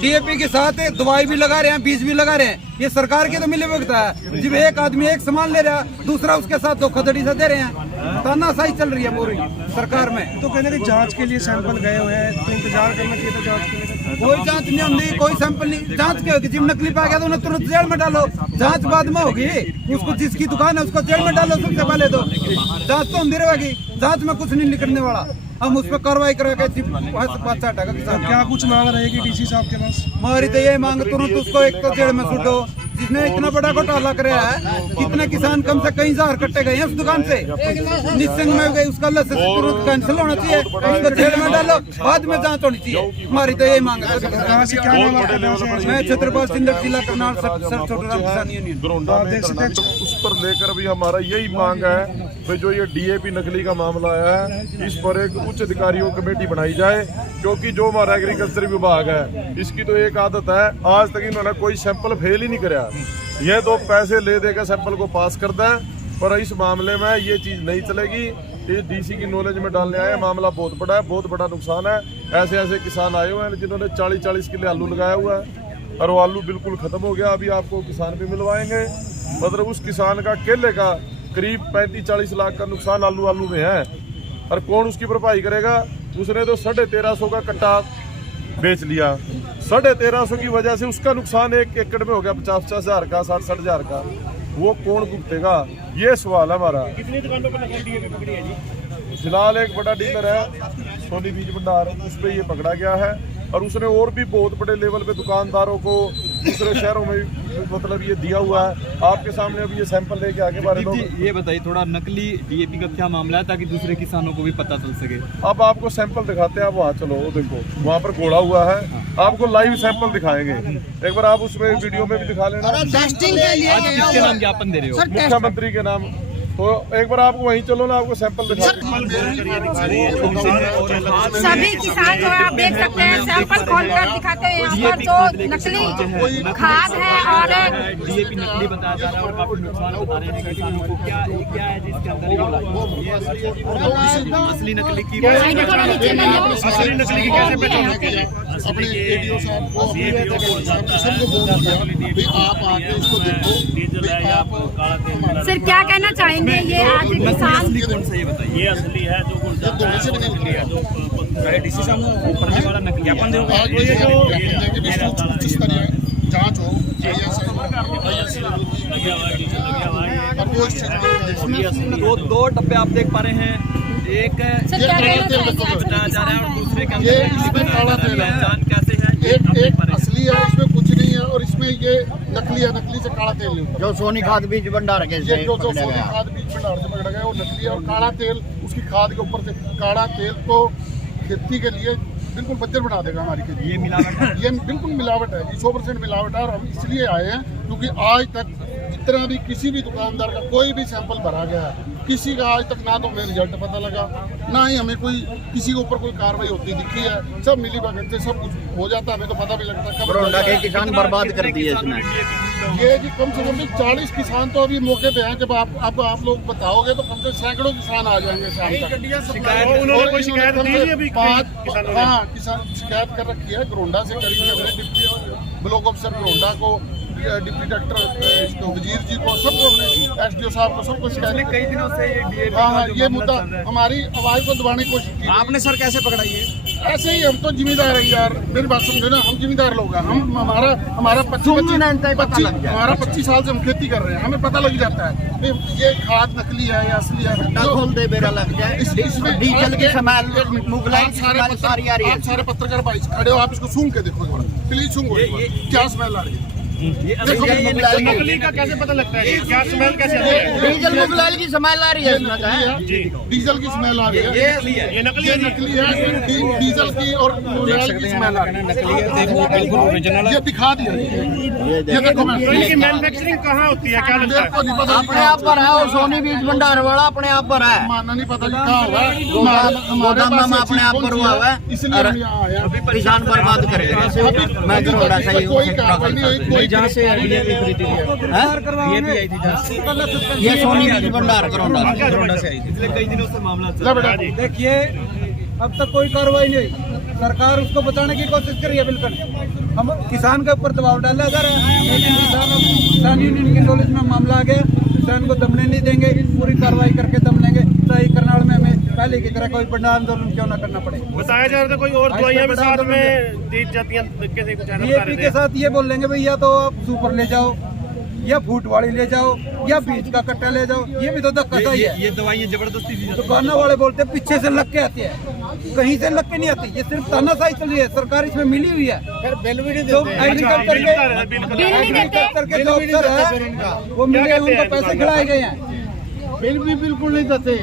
DAP के साथ दवाई भी लगा रहे हैं, बीज भी लगा रहे हैं। ये सरकार के तो मिले भुगता है। जब एक आदमी एक सामान ले रहा है, दूसरा उसके साथ धोखाधड़ी से दे रहे हैं। तानाशाही चल रही है पूरी सरकार में। तो कहने की जांच के लिए सैंपल गए हुए हैं, तो इंतजार करना चाहिए था जांच के लिए। कोई जांच नहीं होगी, कोई सैंपल नहीं। जांच क्या होगी? जब नकली पा गया तो उन्हें तुरंत जेल में डालो। जांच बाद में होगी। उसको जिसकी दुकान है उसको जेल में डालो सबसे पहले। तो जांच तो होती रहेगी। जांच में कुछ नहीं निकलने वाला। हम उस पर कार्रवाई करेंगे। क्या कुछ मांग रहेगी डीसी साहब के पास? हमारी तो ये मांग तुरंत उसको एक तो जेल में सुटो। जिसने इतना बड़ा घोटाला कराया है, कितने किसान कम से कई हजार कट्टे गए हैं उस दुकान से। निस्संग में गए, उसका लाइसेंस तुरंत कैंसिल होना चाहिए। उसको जेल में डालो, बाद में जांच होनी चाहिए। हमारी तो ये मांग है। मैं छत्रपाल सिंह, जिला करनाल, सर छोटूराम किसान यूनियन। उस पर लेकर भी हमारा यही मांग है कि जो ये डीएपी नकली का मामला है, इस पर एक उच्च अधिकारियों कमेटी बनाई जाए। क्योंकि जो हमारा एग्रीकल्चर विभाग है, इसकी तो एक आदत है, आज तक इन्होंने कोई सैंपल फेल ही नहीं कराया। ये तो पैसे ले देकर सैंपल को पास करता है। पर इस मामले में ये चीज़ नहीं चलेगी। ये डीसी की नॉलेज में डालने आए। मामला बहुत बड़ा है, बहुत बड़ा नुकसान है। ऐसे ऐसे किसान आए हुए हैं जिन्होंने 40-40 किलो आलू लगाया हुआ है और वो आलू बिल्कुल खत्म हो गया। अभी आपको किसान भी मिलवाएंगे। मतलब उस किसान का केले का करीब 35-40 लाख का नुकसान आलू में है। और कौन उसकी भरपाई करेगा? उसने तो 1350 का कट्टा बेच लिया। 1350 की वजह से उसका नुकसान 1 एकड़ में हो गया 50-50 हजार का, 60-60 हजार का। वो कौन भुगतेगा? ये सवाल है हमारा। कितनी दुकानों पर नकली डीएपी पकड़ी है जी? फिलहाल एक बड़ा डीलर है सोनी बीज भंडार, उस पर ये पकड़ा गया है। और उसने और भी बहुत बड़े लेवल पे दुकानदारों को दूसरे शहरों में मतलब ये दिया हुआ है। आपके सामने अभी ये सैंपल लेके आगे बारे में ये बताइए थोड़ा नकली डीएपी का क्या मामला है, ताकि दूसरे किसानों को भी पता चल सके। अब आपको सैंपल दिखाते हैं। आप वहाँ चलो, वो देखो वहाँ पर घोड़ा हुआ है। आपको लाइव सैंपल दिखाएंगे। एक बार आप उसमें वीडियो में भी दिखा लेना। आज किसके नाम ज्ञापन दे रहे हो? मुख्यमंत्री के नाम। तो एक बार आप वहीं चलो ना, आपको सैंपल दिखा। सभी किसान जो है आप देख सकते हैं, सैंपल खोल कर दिखाते हैं। यहाँ पर जो नकली खाद है और डीएपी नकली बताया जा रहा है और काफी नुकसान बता रहे हैं किसानों को। क्या है जिसके अंदर असली नकली की असली नकली की कैसे पहचान की जाए? अपने एडीओ साहब को, सबको बोल दिया भी आप आके इसको देखो। सर क्या कहना चाहेंगे? ये आज किसान कौन सा ये बताइए? ये असली है जो दोनों से भी नहीं जो डीसी साहब ऊपर वाला नकली ज्ञापन दे उच्च स्तरीय जांच हो। दो डब्बे आप देख पा रहे हैं। एक बताया जा रहा है और दूसरे के अंदर पहचान कैसे है? एक असली है, इसमें कुछ नहीं है। और इसमें ये नकली है, नकली से काला तेल है। जो सोनी खाद बीज भंडार के ये जो सोनी खाद बीज भंडार से पकड़ा गया वो नकली है। और काला तेल उसकी खाद के ऊपर से, काला तेल तो खेती के लिए बिल्कुल बंजर बना देगा हमारी खेती। ये मिलावट है? ये बिल्कुल मिलावट है, 100% मिलावट है। और हम इसलिए आए हैं क्योंकि आज तक जितना भी किसी भी दुकानदार का कोई भी सैंपल भरा गया है, किसी का आज तक ना तो हमें रिजल्ट पता लगा, ना ही हमें कोई किसी के ऊपर कोई कार्रवाई होती दिखी है। सब मिली भगत से सब कुछ हो जाता है, हमें तो पता भी लगता है। बरौंडा के किसान बर्बाद कर दिए इसने। ये जी कम से कम 40 किसान तो अभी मौके पे हैं। जब आप लोग बताओगे तो कम से सैकड़ों किसान आ जाएंगे शाम तक। उन्होंने कोई शिकायत दी है अभी? हाँ, किसान शिकायत कर रखी है। घरोंडा से करी है हमने, डिप्टी ब्लॉक ऑफिसर घरोंडा को, डिप्टी डॉक्टर वजीर जी को, सबको हमने, एसडीओ साहब को, सबको शिकायत। कई दिनों से ये मुद्दा हमारी आवाज को दबाने की कोशिश की। आपने सर कैसे पकड़ा ये? ऐसे ही हम तो जिम्मेदार है यार, मेरी बात समझो ना, हम जिम्मेदार लोग हैं। हम हमारा 25 साल से हम खेती कर रहे हैं, हमें पता लग जाता है ये खाद नकली है या असली है। खोल दे बेरा लग जाए। इसमें डीजल की स्मेल, मुगलाई की स्मेल सारी आ रही है। आप सारे पत्रकार भाई खड़े हो, आप इसको सूंघ के देखो प्लीज, सूंघो क्या स्मेल आ रही है। नकली का कैसे पता लगता है? क्या स्मेल कैसे आती है? डीजल मुगलाई की स्मेल आ रही है इसमें। डीजल की स्मेल आ रही है। ये नकली है। डीजल की और मुगलाई की स्मेल आ रही है। ये दिखा दिया। ये देखो इनकी मैन्युफैक्चरिंग कहाँ होती है? क्या लगता है? अपने आप पर है वो सोनी बीज भंडार वाला, अपने आप पर है। माना नहीं पता लिखा होगा गोदाम में अपने आप पर हुआ है। इसलिए हम यहाँ आए हैं। किसान बर्बाद करेगा। मैं थोड़ा सा कोई कार्रवाई नहीं हुई। जहाँ से डीएपी खरीदी थी, डीएपी आई थी जहाँ से, ये सोनी बीज भंडार करोंडा से आई थी। पिछले कई दिनों से मामला चल रहा है। देखिए अब तक कोई कार्रवाई नहीं। सरकार उसको बचाने की कोशिश कर रही है बिल्कुल। हम किसान के ऊपर दबाव डाला जा रहा है, लेकिन किसान यूनियन के नॉलेज में मामला आ गया, किसान को दमने नहीं देंगे, पूरी कार्रवाई करके दम लेंगे। सही करनाल में हमें पहले की तरह कोई बड़ा आंदोलन क्यों ना करना पड़े। बताया जा रहा था कोई और दवाइयां भी साथ में दी जाती हैं, कैसे कुछ DAP के साथ ये बोल लेंगे भैया तो आप सुपर ले जाओ या फूट वाली ले जाओ या बीज का कट्टा ले जाओ, ये भी तो धक्का सही है। ये दवाइयां जबरदस्ती दी जाती हैं। दुकानों वाले बोलते हैं पीछे से लग के आती है, कहीं से लग के नहीं आती, ये सिर्फ तानाशाही चल रही है, सरकार इसमें मिली हुई है। तो एग्रीकल्चर के जो अफसर है वो मिले, उनको पैसे खिलाए गए हैं, बिल भी बिल्कुल नहीं देते,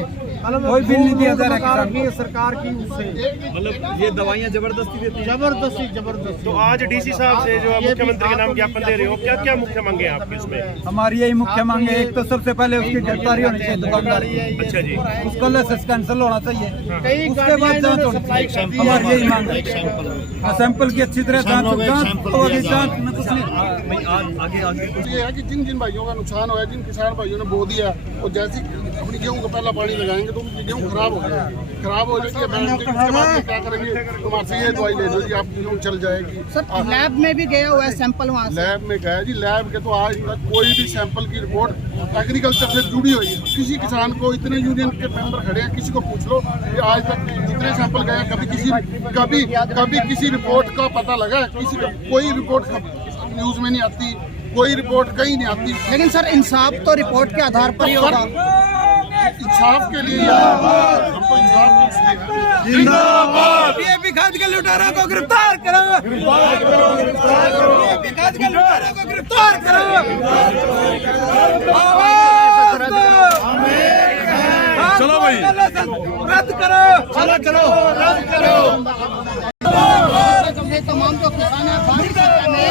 कोई बिल नहीं दिया जा रहा किसान को। सरकार की उससे मतलब ये दवाइयां जबरदस्ती देती हैं। जबरदस्ती। तो आज डीसी साहब से जो आप मुख्यमंत्री के नाम ज्ञापन दे रहे हो, क्या क्या मुख्य मांगे हैं आपकी इसमें? हमारी यही मुख्य मांग है, एक तो सबसे पहले उसकी गिरफ्तारी होनी चाहिए दुकानदार की, अच्छा जी, उसका लाइसेंस कैंसिल होना चाहिए, उसके बाद जांच होनी चाहिए, हमारी यही मांग है। सैंपल की अच्छी तरह जांच जांच में कुछ नहीं। आगे कुछ ये है कि जिन जिन भाइयों का नुकसान हुआ है, जिन किसान भाइयों ने बो दिया, और जैसे अपनी गेहूं को पहला पानी लगाएंगे तो उनकी गेहूं खराब हो गया, खराब हो जाती है, उसके बाद में क्या करेंगे, तुम्हारे ये दवाई ले लो जी, आप गेहूं चल जाएगी। सर लैब में भी गया हुआ है सैंपल वहाँ से? लैब में गया जी, लैब के तो आज तक कोई भी सैंपल की रिपोर्ट एग्रीकल्चर से जुड़ी हुई है। किसी किसान को, इतने यूनियन के मेंबर खड़े हैं, किसी को पूछ लो कि आज तक जितने सैंपल गए कभी किसी रिपोर्ट का पता लगा? किसी का कोई रिपोर्ट न्यूज में नहीं आती, कोई रिपोर्ट कहीं नहीं आती। लेकिन सर इंसाफ तो रिपोर्ट के आधार पर ही होगा। इंसाफ के लिए हमको इंसाफ के लिए जिंदाबाद। DAP खाद के लुटेरों को गिरफ्तार करो, DAP खाद के लुटेरों को गिरफ्तार करो, आवाज दो। चलो भाई, रद्द करो, चलो रद्द करो। तमाम जो किसान है भारत सरकार ने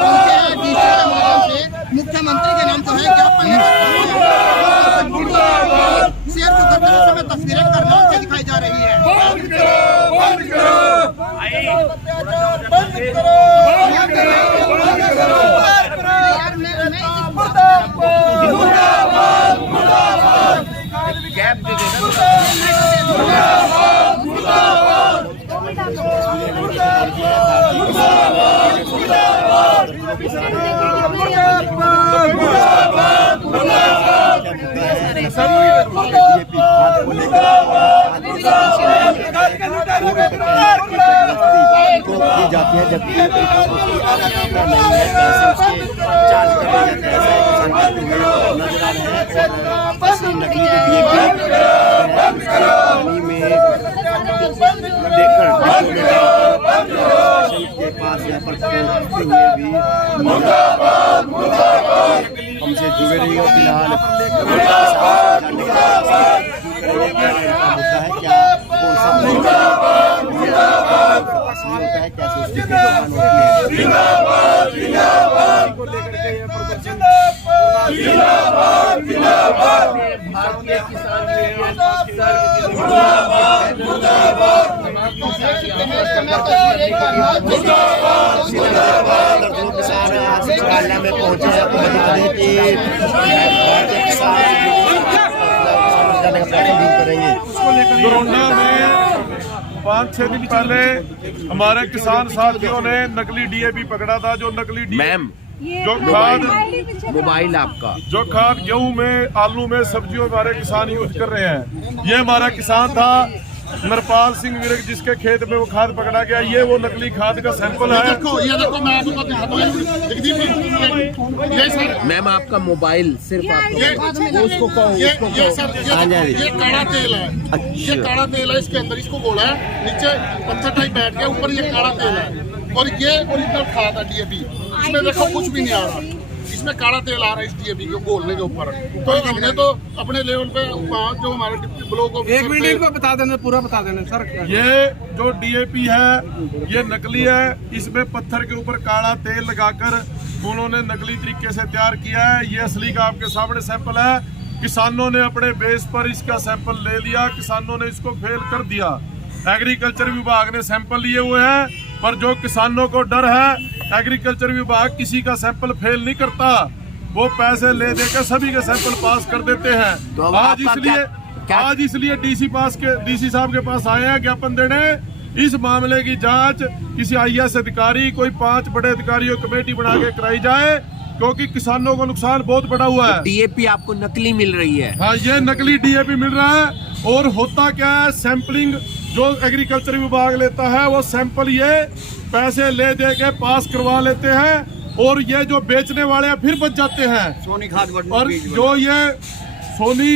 पहुंचे हैं डीसी के माध्यम से, मुख्यमंत्री के नाम तो है ज्ञापन शेयर जो करते हैं, समय तस्वीरें करनाल से दिखाई जा रही है। बंद करो, बंद करो, बंद करो, बंद करो, बंद करो। यार मैं मुर्दाबाद, मुर्दाबाद, मुर्दाबाद। गैप दे देना, मुर्दाबाद, मुर्दाबाद, की जाती है, जबकि के पास यहाँ पर हमसे जुड़े रही हो। फिलहाल होता है क्या, कौन सा होता है, कैसे उसकी पहचान होती है। में पहुंचे हैं, आपको बता दें कि भारतीय किसान करेंगे। कोरोना में 5-6 दिन पहले हमारे किसान साथियों ने नकली DAP पकड़ा था, जो नकली मैम जो खाद मोबाइल आपका जो खाद गेहूं में, आलू में, सब्जियों में हमारे किसान यूज कर रहे हैं। ये हमारा किसान था नरपाल सिंह विरक, जिसके खेत में वो खाद पकड़ा गया। ये वो नकली खाद का सैंपल है। ये देखो मैं आपको दिखाता हूं, जगदीप जी, ये सर मैम आपका मोबाइल सिर्फ आपको उसको ये सर ये काला तेल है, ये काला तेल है, इसके अंदर इसको गोला है, नीचे पत्थर टाइप बैठ गया, ऊपर ये काला तेल है, और ये ओरिजिनल खाद है DAP। इसमें देखो कुछ भी नहीं आ रहा, इसमें काला तेल आ रहा है इस DAP को घोलने के ऊपर। तो हमने तो अपने लेवल पे जो हमारे ब्लॉक ऑफिसर, एक मिनट में बता देना, पूरा बता देना सर। ये जो DAP है ये नकली है। इसमें पत्थर के ऊपर काला तेल लगाकर उन्होंने नकली तरीके से तैयार किया है। ये असली का आपके सामने सैंपल है। किसानों ने अपने बेस पर इसका सैंपल ले लिया, किसानों ने इसको फेल कर दिया। एग्रीकल्चर विभाग ने सैंपल लिए हुए हैं, पर जो किसानों को डर है, एग्रीकल्चर विभाग किसी का सैंपल फेल नहीं करता, वो पैसे ले देकर सभी के सैंपल पास कर देते हैं। तो आज इसलिए डीसी साहब के पास आए हैं ज्ञापन देने इस मामले की जांच किसी IAS अधिकारी, कोई 5 बड़े अधिकारियों कमेटी बना के कराई जाए, क्योंकि किसानों को नुकसान बहुत बड़ा हुआ है। DAP आपको नकली मिल रही है? हाँ, ये नकली DAP मिल रहा है। और होता क्या है, सैंपलिंग जो एग्रीकल्चर विभाग लेता है वो सैंपल ये पैसे ले दे के पास करवा लेते हैं, और ये जो बेचने वाले हैं फिर बच जाते हैं। सोनी खाद और जो ये सोनी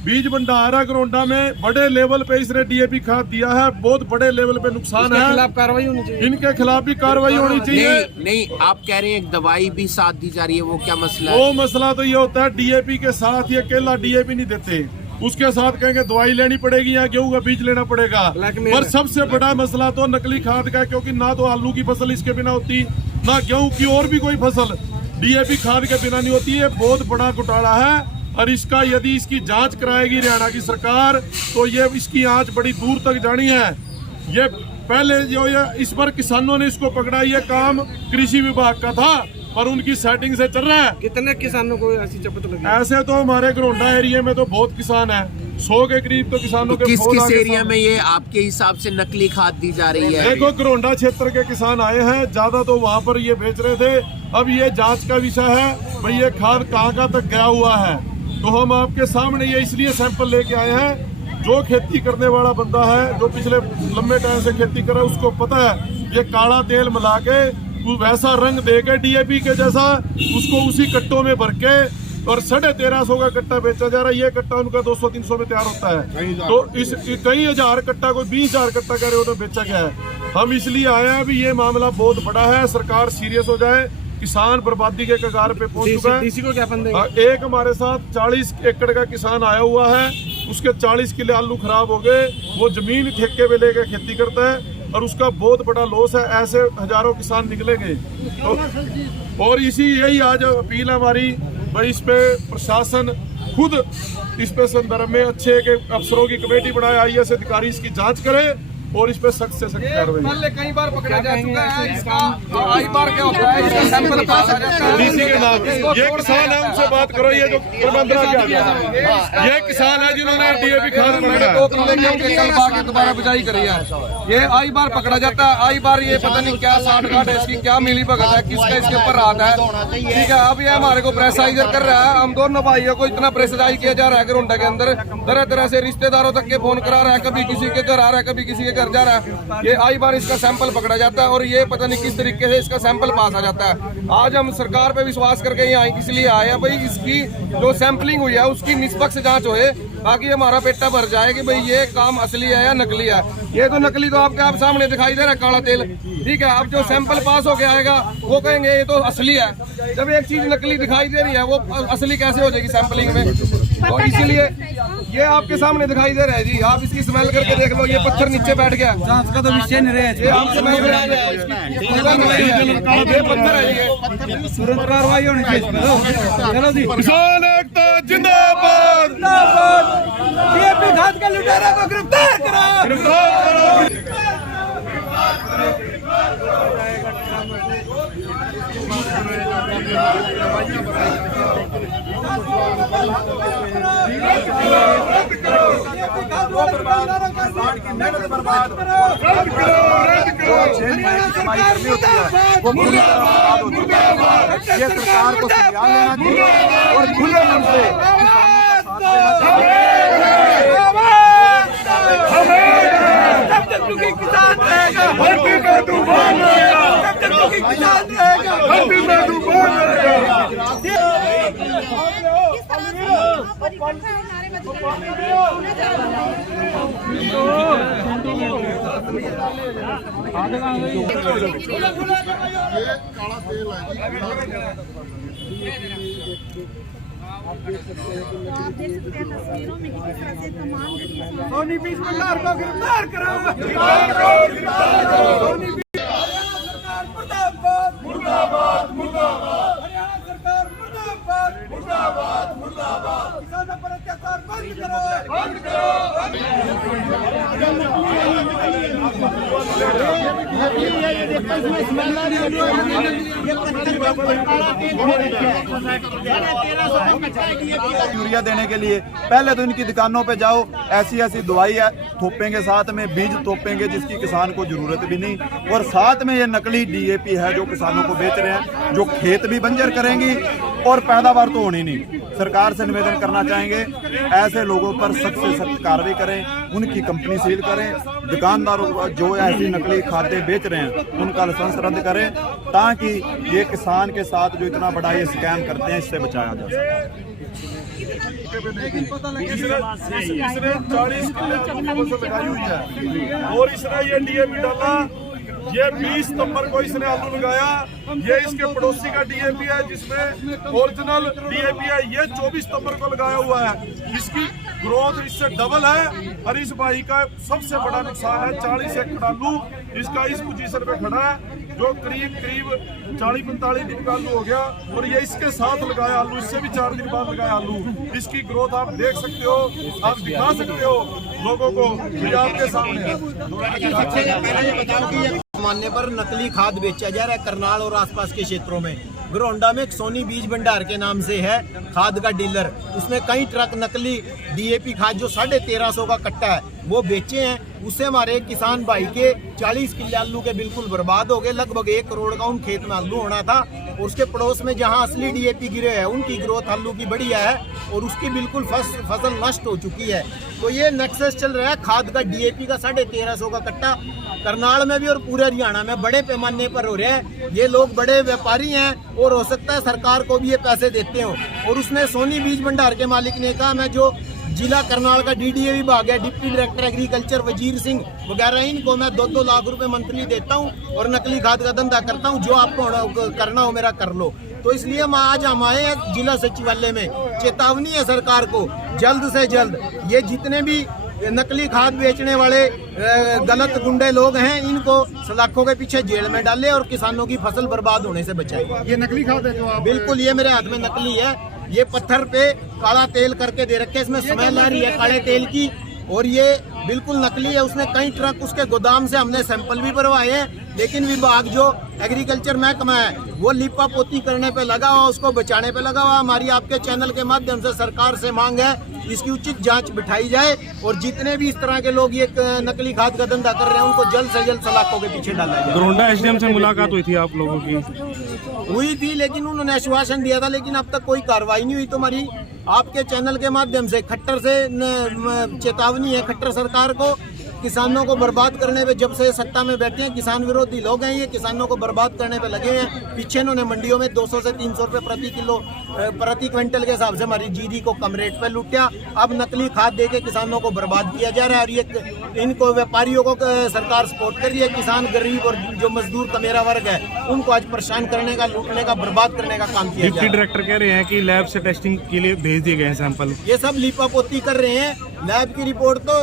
बीज भंडार है गरोंडा में, बड़े लेवल पे इसने DAP खाद दिया है, बहुत बड़े लेवल पे नुकसान है, कार्रवाई होनी चाहिए, इनके खिलाफ भी कार्रवाई होनी चाहिए। नहीं, आप कह रहे हैं एक दवाई भी साथ दी जा रही है, वो क्या मसला है? वो मसला तो ये होता है, DAP के साथ ये अकेला DAP नहीं देते, उसके साथ कहेंगे दवाई लेनी पड़ेगी या गेहूं का बीज लेना पड़ेगा। पर सबसे बड़ा मसला तो नकली खाद का है, क्योंकि ना तो आलू की फसल इसके बिना होती, ना गेहूं की और भी कोई फसल DAP खाद के बिना नहीं होती है। बहुत बड़ा घोटाला है, और इसका यदि इसकी जांच कराएगी हरियाणा की सरकार तो ये इसकी आंच बड़ी दूर तक जानी है। ये पहले जो ये इस पर किसानों ने इसको पकड़ा, ये काम कृषि विभाग का था, पर उनकी सेटिंग से चल रहा है। कितने किसानों को ऐसी चपत लगी? ऐसे तो हमारे गरोंडा एरिया में तो बहुत किसान है, 100 के करीब तो किसानों के। किस किस एरिया में ये आपके हिसाब से नकली खाद दी जा रही है? देखो, गरोंडा क्षेत्र के किसान आए हैं, ज्यादा तो वहाँ पर ये बेच रहे थे। अब ये जांच का विषय है भाई, ये खाद कहाँ तक गया हुआ है, तो हम आपके सामने ये इसलिए सैंपल लेके आए हैं। जो खेती करने वाला बंदा है, जो पिछले लंबे टाइम से खेती कर रहा है, उसको पता है ये काला तेल मिला के वैसा रंग दे के DAP के जैसा उसको उसी कट्टों में भर के और 1350 का कट्टा बेचा जा रहा है। ये कट्टा उनका 200-300 में तैयार होता है, तो इस कई हजार कट्टा, कोई 20,000 कट्टा कह रहे हो तो बेचा गया है। हम इसलिए आए हैं, अभी ये मामला बहुत बड़ा है, सरकार सीरियस हो जाए। किसान बर्बादी के कगार पे पहुंच चुका है। डीसी को क्या फंड देंगे? एक हमारे साथ 40 एकड़ का किसान आया हुआ है, उसके 40 किले आलू खराब हो गए, वो जमीन ठेके पे लेकर खेती करता है और उसका बहुत बड़ा लॉस है। ऐसे हजारों किसान निकलेंगे। तो और यही आज अपील है हमारी भाई, इस पे प्रशासन खुद इस पे संदर्भ में अच्छे के अफसरों की कमेटी बनाए, IAS अधिकारी इसकी जांच करे और इस पे सख्त से सख्त कार्रवाई। पहले कई बार पकड़ा जा चुका है, इसका आई बार क्या होता है, इसका सैंपल पास आ जाता है। डीसी के नाम ये किसान है, उनसे बात करो। ये जो प्रबंधक ये किसान है जिन्होंने DAP खाद पकड़ा है, 2 किलो गेहूं के कल बाकी दोबारा बिजाई करी है। ये आई बार पकड़ा जाता है, आई बार ये पता नहीं क्या साठ-गांठ है इसकी, क्या मिली भगत है, किसका इसके ऊपर हाथ है। ठीक है, अब ये हमारे को प्रेशराइजर कर रहा है, हम दोनों भाइयों को इतना प्रेशराइज किया जा रहा है गरोंडा के अंदर, तरह तरह से रिश्तेदारों तक के फोन करा रहा है, कभी किसी के घर आ रहा है, कभी किसी के घर जा रहा है। ये आई बार इसका सैंपल पकड़ा जाता है और ये पता नहीं किस तरीके से इसका सैंपल पास आ जाता है। आज हम सरकार पे विश्वास करके यहाँ इसलिए आए हैं भाई, इसकी जो सैंपलिंग हुई है उसकी निष्पक्ष जांच होए, ताकि हमारा पेटा भर जाए कि भाई ये काम असली है या नकली है। ये तो नकली तो आपके आप सामने दिखाई दे रहा है, काला तेल। ठीक है, अब जो सैंपल पास होके आएगा वो कहेंगे ये तो असली है। जब एक चीज नकली दिखाई दे रही है वो असली कैसे हो जाएगी सैंपलिंग में? तो इसीलिए ये आपके सामने दिखाई दे रहा है जी, आप इसकी स्मेल करके देख लो, ये पत्थर नीचे बैठ गया। जांच का तो विषय नहीं रहा ये आप स्मेल कर रहे हैं, ये पत्थर है, ये तुरंत कार्रवाई होनी चाहिए। चलो जी, किसान एकता जिंदाबाद। DAP खाद के लुटेरों को गिरफ्तार करो। ये सरकार को संज्ञान लेना चाहिए और खुले मन से किसान रहेगा, तूफान रहेगा, किसान ये काला तेल है। आप देख सकते हैं तस्वीरों में कि किस तरह से तमाम सोनी बीज भंडार को गिरफ्तार करो। मुर्दाबाद मुर्दाबाद मुर्दाबाद, हरियाणा सरकार मुर्दाबाद मुर्दाबाद मुर्दाबाद, किसानों पर अत्याचार बंद करो, बंद करो। यूरिया देने के लिए पहले तो इनकी दुकानों पे जाओ, ऐसी ऐसी दवाई है थोपेंगे, साथ में बीज थोपेंगे जिसकी किसान को जरूरत भी नहीं, और साथ में ये नकली डीएपी है जो किसानों को बेच रहे हैं, जो खेत भी बंजर करेंगी और पैदावार तो होनी नहीं। सरकार से निवेदन करना चाहेंगे ऐसे लोगों पर सख्त से सख्त कार्रवाई करें, उनकी कंपनी सील करें, दुकानदारों जो ऐसी नकली खाद्य बेच रहे हैं उनका लाइसेंस रद्द करें, ताकि ये किसान के साथ जो इतना बड़ा ये स्कैम करते हैं इससे बचाया जा सके। इसने 40 किलो फसल लगाई हुई है और इसने ये डीएपी डाला, ये 20 सितंबर को इसने आलू लगाया, ये इसके पड़ोसी का डीएपी है जिसमें ओरिजिनल डीएपी है, ये 24 सितंबर को लगाया हुआ है। इसकी ग्रोथ इससे डबल है और इस भाई का सबसे बड़ा नुकसान है 40 एकड़ आलू इसका इस पोजीशन पे खड़ा है जो करीब 40-45 दिन का आलू हो गया, और ये इसके साथ लगाया आलू, इससे भी 4 दिन बाद लगाया आलू। इसकी ग्रोथ आप देख सकते हो, आप दिखा सकते हो लोगों को, ये आपके सामने है। मानने पर नकली खाद बेचा जा रहा है करनाल और आसपास के क्षेत्रों में। घरोंडा में एक सोनी बीज भंडार के नाम से है खाद का डीलर, उसमें कई ट्रक नकली डीएपी खाद जो 1350 का कट्टा है वो बेचे हैं। उससे हमारे किसान भाई के 40 किलो आलू के बिल्कुल बर्बाद हो गए। लगभग 1 करोड़ का उन खेत में आलू होना था, और उसके पड़ोस में जहां असली डीएपी गिरे हैं उनकी ग्रोथ आलू की बढ़िया है और उसकी बिल्कुल फसल नष्ट हो चुकी है। तो ये नेक्सस चल रहा है खाद का डीएपी का 1350 का कट्टा करनाल में भी और पूरे हरियाणा में बड़े पैमाने पर हो रहे हैं। ये लोग बड़े व्यापारी हैं और हो सकता है सरकार को भी ये पैसे देते हो। और उसने सोनी बीज भंडार के मालिक ने कहा मैं जो जिला करनाल का डीडीए विभाग है, डिप्टी डायरेक्टर एग्रीकल्चर वजीर सिंह वगैरह, इनको मैं 2-2 लाख रुपए मंथली देता हूं और नकली खाद का धंधा करता हूं, जो आपको करना हो मेरा कर लो। तो इसलिए हम आए हैं जिला सचिवालय में, चेतावनी है सरकार को जल्द से जल्द ये जितने भी नकली खाद बेचने वाले गलत गुंडे लोग हैं इनको सलाखों के पीछे जेल में डाले और किसानों की फसल बर्बाद होने से बचाए। ये नकली खाद है जो आप बिल्कुल, ये मेरे हाथ में नकली है। ये पत्थर पे काला तेल करके दे रखे, इसमें स्मेल आ रही है काले तेल की, और ये बिल्कुल नकली है। उसने कई ट्रक उसके गोदाम से हमने सैंपल भी भरवाए हैं, लेकिन विभाग जो एग्रीकल्चर महकमा है वो लिपा पोती करने पे लगा हुआ, उसको बचाने पे लगा हुआ। हमारी आपके चैनल के माध्यम से सरकार से मांग है इसकी उचित जांच बिठाई जाए और जितने भी इस तरह के लोग ये नकली खाद का धंधा कर रहे हैं उनको जल्द से जल्द सलाखों के पीछे डाला जाए। घरोंडा एसडीएम से मुलाकात हुई थी आप लोगों की? हुई थी, लेकिन उन्होंने आश्वासन दिया था, लेकिन अब तक कोई कार्रवाई नहीं हुई। तो हमारी आपके चैनल के माध्यम से खट्टर से चेतावनी है खट्टर सरकार को, किसानों को बर्बाद करने पे जब से सत्ता में बैठे हैं किसान विरोधी लोग हैं, ये किसानों को बर्बाद करने पे लगे हैं। पीछे इन्होंने मंडियों में 200 से 300 रुपए प्रति क्विंटल के हिसाब से हमारी जीरी को कम रेट पे लूटा। अब नकली खाद देके किसानों को बर्बाद किया जा रहा है और ये इनको व्यापारियों को सरकार सपोर्ट कर रही है। किसान गरीब और जो मजदूर का मेरा वर्ग है उनको आज परेशान करने का, लूटने का, बर्बाद करने का काम किया जा रहा है। डिप्टी डायरेक्टर कह रहे हैं कि लैब से टेस्टिंग के लिए भेज दिए गए सैंपल। ये सब लिपापोती कर रहे हैं। लैब की रिपोर्ट तो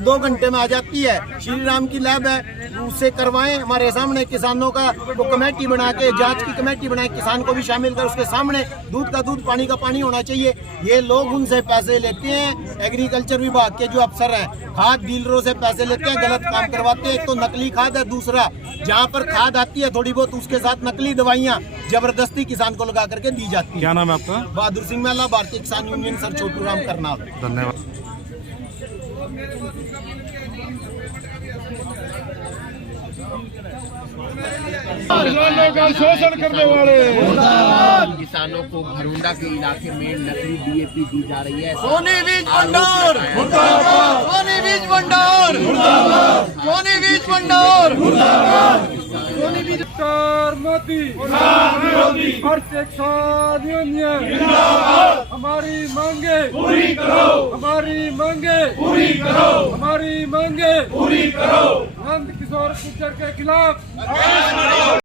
2 घंटे में आ जाती है। श्री राम की लैब है, उससे करवाएं। हमारे सामने किसानों का वो कमेटी बना के, जांच की कमेटी बनाए, किसान को भी शामिल कर, उसके सामने दूध का दूध, पानी का पानी होना चाहिए। ये लोग उनसे पैसे लेते हैं, एग्रीकल्चर विभाग के जो अफसर हैं खाद डीलरों से पैसे लेते हैं, गलत काम करवाते हैं। एक तो नकली खाद है, दूसरा जहाँ पर खाद आती है थोड़ी बहुत उसके साथ नकली दवाइयाँ जबरदस्ती किसान को लगा करके दी जाती है। क्या नाम है आपका? बहादुर सिंह मेला, भारतीय किसान यूनियन, सर छोटू राम करनाल। धन्यवाद। किसानों का शोषण करने वाले किसानों को घरोंडा के इलाके में नकली डीएपी दी जा रही है। सोनी बीज भंडार, सोनी बीज भंडार, सोनी बीज भंडार, सोनी बीज मोदी हमारी मांगे पूरी करो, हमारी मांगे पूरी करो, हमारी मांगे पूरी करो। नंद किशोर गुर्जर के खिलाफ